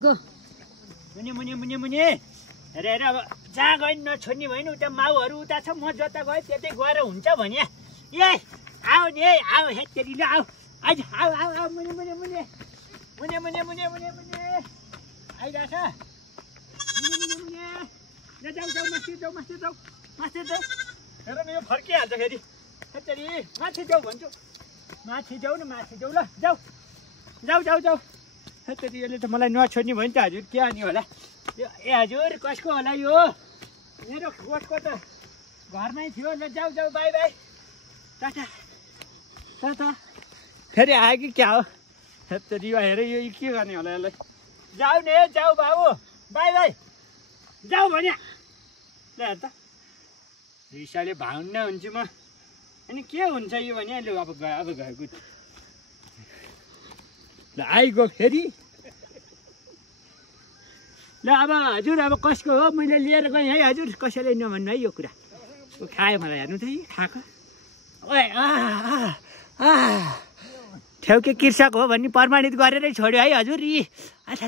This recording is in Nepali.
मुनि मुनि मुनि मुनि हेरे हेर अब जहाँ गयो नि नछोड्ने भयो नि उता माउहरू उता छ म जता गएँ त्यतै गएर हुन्छ भने ए आऊ नि है आऊ हेतेरी ल आऊ आज आऊ आऊ आऊ मुनि मुनि मुनि मुनि मुनि मुनि मुनि मुनि आइरहेछ मुनि मुनि मुनि ल जाऊ जाऊ माथि जाऊ माथि जाऊ माथि जाऊ हेर न यो फर्किहाल्छ फेरि हेतेरी माथि जाऊ भन्छु माथि जाऊ न माथि जाऊ ल जाऊ जाऊ जाऊ जाऊ हेतेरी यसले त मलाई नछोड्ने भयो नि त हजुर के अनि होला ए हजुर कसको होला यो मेरो गोठको त घरमै थियो ल जाऊ जाऊ बाई बाई टाटा टाटा फेरि आयो कि क्या हो हेतेरी हेर यो के गर्ने होला यसलाई जाऊ नि जाऊ बाबु बाई बाई जाऊ भने ल हेर त रिसाले भाउन्न हुन्छु म अनि के हुन्छ यो भने अहिले अब गएको ल आइगयो फेरि ल अब हजुर अब कसको हो मैले लिएर गएँ है हजुर कसैले नभन्नु है यो कुरा खायो मलाई हेर्नु त खाएको ओए ठेउके कृषक हो भन्ने प्रमाणित गरेरै छोड्यो है हजुर यी अच्छा